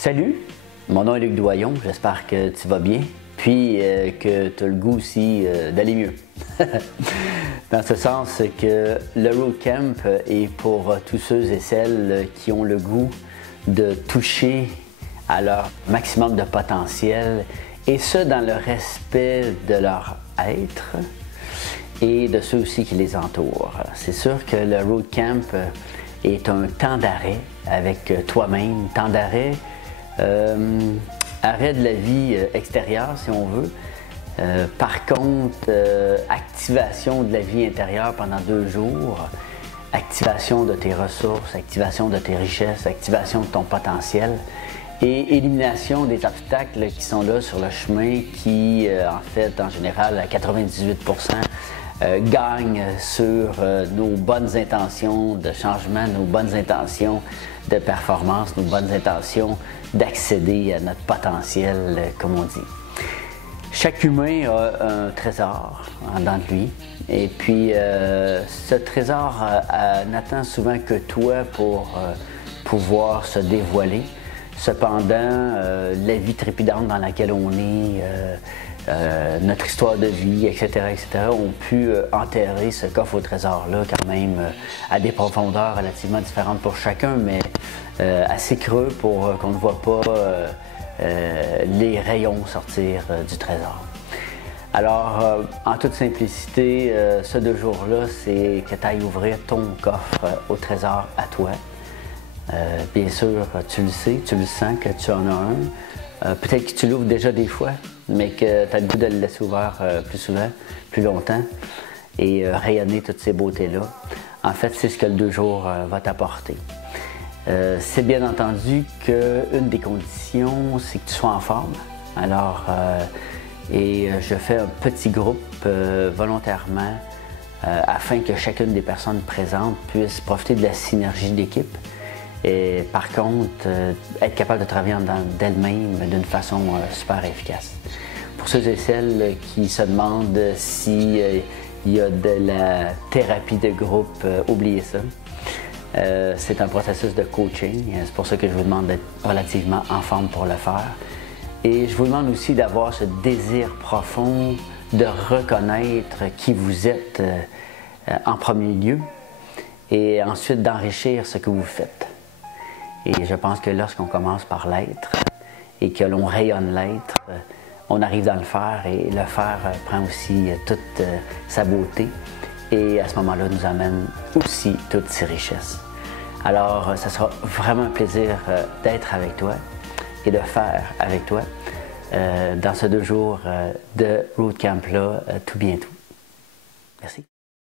Salut, mon nom est Luc Doyon, j'espère que tu vas bien, puis que tu as le goût aussi d'aller mieux. Dans ce sens que le Road Camp est pour tous ceux et celles qui ont le goût de toucher à leur maximum de potentiel, et ce dans le respect de leur être et de ceux aussi qui les entourent. C'est sûr que le Road Camp est un temps d'arrêt avec toi-même, temps d'arrêt, arrêt de la vie extérieure si on veut. Par contre, activation de la vie intérieure pendant 2 jours, activation de tes ressources, activation de tes richesses, activation de ton potentiel et élimination des obstacles qui sont là sur le chemin qui, en fait, en général, à 98%, gagnent sur nos bonnes intentions de changement, nos bonnes intentions de performance, nos bonnes intentions d'accéder à notre potentiel, comme on dit. Chaque humain a un trésor en dedans de lui, et puis ce trésor n'attend souvent que toi pour pouvoir se dévoiler. Cependant, la vie trépidante dans laquelle on est, notre histoire de vie, etc., ont pu enterrer ce coffre au trésor-là quand même à des profondeurs relativement différentes pour chacun, mais assez creux pour qu'on ne voit pas les rayons sortir du trésor. Alors, en toute simplicité, ce 2 jours-là, c'est que tu ailles ouvrir ton coffre au trésor à toi. Bien sûr, tu le sais, tu le sens que tu en as un. Peut-être que tu l'ouvres déjà des fois, mais que tu as le goût de le laisser ouvert plus souvent, plus longtemps, et rayonner toutes ces beautés-là. En fait, c'est ce que le 2 jours va t'apporter. C'est bien entendu qu'une des conditions, c'est que tu sois en forme. Alors, je fais un petit groupe volontairement afin que chacune des personnes présentes puisse profiter de la synergie d'équipe. Et par contre, être capable de travailler en dedans d'elle-même d'une façon super efficace. Pour ceux et celles qui se demandent s'il y a de la thérapie de groupe, oubliez ça. C'est un processus de coaching, c'est pour ça que je vous demande d'être relativement en forme pour le faire. Et je vous demande aussi d'avoir ce désir profond de reconnaître qui vous êtes en premier lieu et ensuite d'enrichir ce que vous faites. Et je pense que lorsqu'on commence par l'être et que l'on rayonne l'être, on arrive dans le faire, et le faire prend aussi toute sa beauté et à ce moment-là nous amène aussi toutes ses richesses. Alors, ça sera vraiment un plaisir d'être avec toi et de faire avec toi dans ce 2 jours de Road Camp-là tout bientôt. Merci.